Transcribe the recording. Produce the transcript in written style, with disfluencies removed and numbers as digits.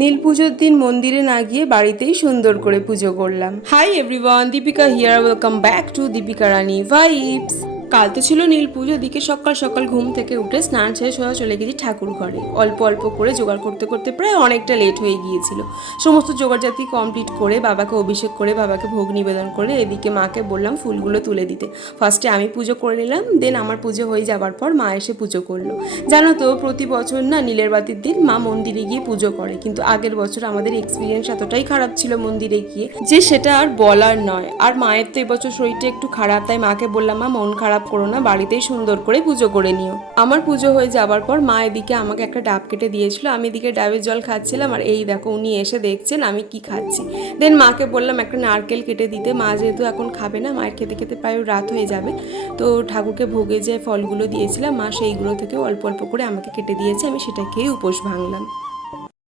নীল পুজোর দিন মন্দিরে না গিয়ে বাড়িতেই সুন্দর করে পুজো করলাম। Hi everyone, Deepika here, welcome back to Deepika Rani vibes. কাল তো ছিল নীল পুজো, দিকে সকাল সকাল ঘুম থেকে উঠে স্নান শেষ হওয়া চলে গেছি ঠাকুর ঘরে। অল্প অল্প করে জোগাড় করতে করতে প্রায় অনেকটা লেট হয়ে গিয়েছিল। সমস্ত জোগাড়জাতি কমপ্লিট করে বাবাকে অভিষেক করে বাবাকে ভোগ নিবেদন করে এদিকে মাকে বললাম ফুলগুলো তুলে দিতে। ফার্স্টে আমি পুজো করে নিলাম, দেন আমার পুজো হয়ে যাবার পর মা এসে পুজো করলো। জানো তো প্রতি বছর না নীলের বাতির দিন মা মন্দিরে গিয়ে পুজো করে, কিন্তু আগের বছর আমাদের এক্সপিরিয়েন্স এতটাই খারাপ ছিল মন্দিরে গিয়ে যে সেটা আর বলার নয়। আর মায়ের তো এবছর শরীরটা একটু খারাপ, তাই মাকে বললাম মা মন খারাপ করো না, বাড়িতেই সুন্দর করে পুজো করে নিও। আমার পুজো হয়ে যাবার পর মা এদিকে আমাকে একটা ডাব কেটে দিয়েছিল, আমি এদিকে ডাবের জল খাচ্ছিলাম আর এই দেখো উনি এসে দেখছেন আমি কি খাচ্ছি। দেন মাকে বললাম একটা নারকেল কেটে দিতে, মা যেহেতু এখন খাবে না, মায়ের খেতে খেতে প্রায় রাত হয়ে যাবে, তো ঠাকুরকে ভোগে যে ফলগুলো দিয়েছিলাম মা সেইগুলো থেকে অল্প অল্প করে আমাকে কেটে দিয়েছে, আমি সেটা খেয়ে উপোস ভাঙলাম।